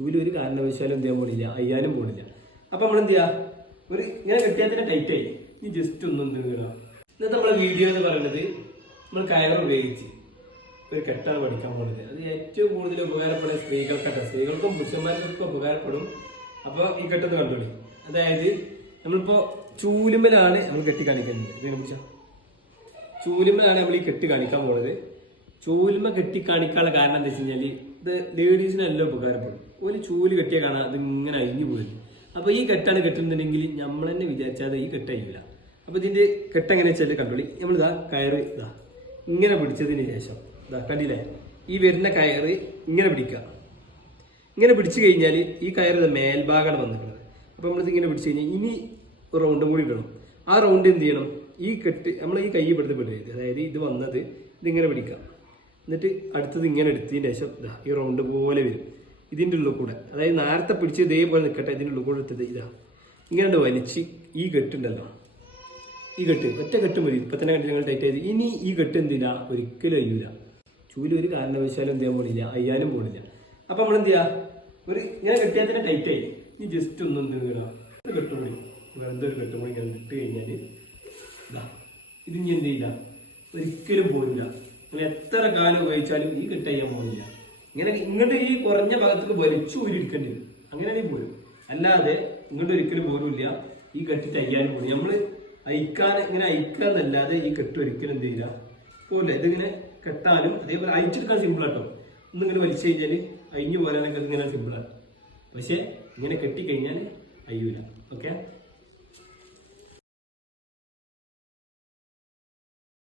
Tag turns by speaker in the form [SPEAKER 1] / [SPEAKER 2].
[SPEAKER 1] ചൂൽ ഒരു കാരണവശാലും എന്ത് ചെയ്യാൻ പോണില്ല? അയ്യാനും പോണില്ല. അപ്പൊ നമ്മൾ എന്ത് ചെയ്യാ? ഒരു ഞാൻ കെട്ടിയാൽ ടൈറ്റ് ആയി. ഇനി ജസ്റ്റ് ഒന്നും വീടാം ഇന്നത്തെ നമ്മളെ വീഡിയോ എന്ന് പറയുന്നത് നമ്മൾ കയർ ഉപയോഗിച്ച് ഒരു കെട്ടാണ് പഠിക്കാൻ പോകുന്നത് അത് ഏറ്റവും കൂടുതൽ ഉപകാരപ്പെടുന്ന സ്ത്രീകൾക്കട്ട സ്ത്രീകൾക്കും പുരുഷന്മാർക്കൊക്കെ ഉപകാരപ്പെടും. അപ്പോൾ ഈ കെട്ടെന്ന് കണ്ടോളി. അതായത് നമ്മളിപ്പോ ചൂലുമ്പലാണ് നമ്മൾ കെട്ടി കാണിക്കുന്നത്. ഇതിനെ നമ്മൾ ഈ കെട്ട് കാണിക്കാൻ പോണത്. ചൂലുമ കെട്ടി കാണിക്കാനുള്ള കാരണം എന്താ വെച്ച് കഴിഞ്ഞാൽ ഇത് ലേഡീസിന് എല്ലാം ഉപകാരപ്പെടും. ഒരു ചൂൽ കെട്ടിയ കാണാൻ അത് ഇങ്ങനെ അഴിഞ്ഞു പോരും അപ്പൊ ഈ കെട്ടാണ് കെട്ടുന്നുണ്ടെങ്കിൽ നമ്മൾ തന്നെ വിചാരിച്ചാൽ ഈ കെട്ട് അപ്പോൾ അപ്പൊ ഇതിന്റെ കെട്ട് എങ്ങനെ വെച്ചാൽ കണ്ടോളി നമ്മളിതാ കയറ് ഇതാ ഇങ്ങനെ പിടിച്ചതിന് ശേഷം ഇതാ കണ്ടില്ലേ? ഈ വരുന്ന കയറ് ഇങ്ങനെ പിടിക്കുക ഇങ്ങനെ പിടിച്ചു കഴിഞ്ഞാൽ ഈ കയറ് മേൽഭാഗമാണ് വന്നിട്ടുള്ളത്. അപ്പോൾ നമ്മളിത് ഇങ്ങനെ പിടിച്ചു കഴിഞ്ഞാൽ ഇനി ഒരു റൗണ്ടും കൂടി ഇടണം. ആ റൗണ്ട് എന്ത് ചെയ്യണം? ഈ കെട്ട് നമ്മൾ ഈ കൈ ഇവിടുത്തെ പെടുന്നത് അതായത് ഇത് വന്നത് ഇതിങ്ങനെ പിടിക്കാം. എന്നിട്ട് അടുത്തത് ഇങ്ങനെ എടുത്തതിന് ശേഷം ഇതാ ഈ റൗണ്ട് പോലെ വരും. ഇതിന്റെ ഉള്ളിൽ കൂടെ. അതായത് നേരത്തെ പിടിച്ച് ഇതേപോലെ നിൽക്കട്ടെ ഇതിന്റെ ഉള്ളിൽ കൂടെ എടുത്തത് ഇതാ. ഇങ്ങനെ വലിച്ച് ഈ കെട്ടുണ്ടല്ലോ ഈ കെട്ട് ഒറ്റ കെട്ട് മതി. ഇപ്പം തന്നെ കണ്ടിട്ട് ഞങ്ങൾ ടൈറ്റ് ചെയ്ത് ഇനി ഈ കെട്ട് എന്തില്ല ഒരിക്കലും അയ്യൂല ചൂൽ ഒരു കാരണവശാലും എന്ത് ചെയ്യാൻ പോണില്ല. അയ്യാനും പോണില്ല. അപ്പം നമ്മൾ എന്ത് ചെയ്യാ? ഒരു ഇങ്ങനെ കെട്ടിയാൽ തന്നെ ടൈറ്റ് ആയി. ഈ ജസ്റ്റ് ഒന്നൊന്ന് വീണാ ഇത് കെട്ടുമണി എന്തൊരു കെട്ടുമണി ഇങ്ങനെ ഇട്ട് കഴിഞ്ഞാൽ ഇതാ ഇത് ഇനി എന്ത് ചെയ്യില്ല? ഒരിക്കലും പോയില്ല എത്ര കാലം ഉപയോഗിച്ചാലും ഈ കിട്ടാൻ പോണില്ല ഇങ്ങനെ ഇങ്ങോട്ട് ഈ കുറഞ്ഞ ഭാഗത്തേക്ക് വലിച്ചു ഊരി എടുക്കേണ്ടി വരും. അങ്ങനെയാണെങ്കിൽ പോരും അല്ലാതെ ഇങ്ങോട്ട് ഒരിക്കലും പോരുമില്ല. ഈ കെട്ടിട്ട് തയ്യാനും പോലും. നമ്മൾ അയക്കാൻ ഇങ്ങനെ അയക്കാന്നല്ലാതെ ഈ കെട്ട് ഒരിക്കലും എന്ത് ചെയ്യില്ല. പോകില്ല ഇതിങ്ങനെ കെട്ടാനും അതേപോലെ അയച്ചെടുക്കാൻ സിമ്പിൾ ആട്ടോ. ഒന്നിങ്ങനെ വലിച്ചു കഴിഞ്ഞാൽ അയിഞ്ഞു പോരാനൊക്കെ ഇങ്ങനെ സിമ്പിളാണ് പക്ഷേ ഇങ്ങനെ കെട്ടിക്കഴിഞ്ഞാൽ അയ്യൂല ഓക്കെ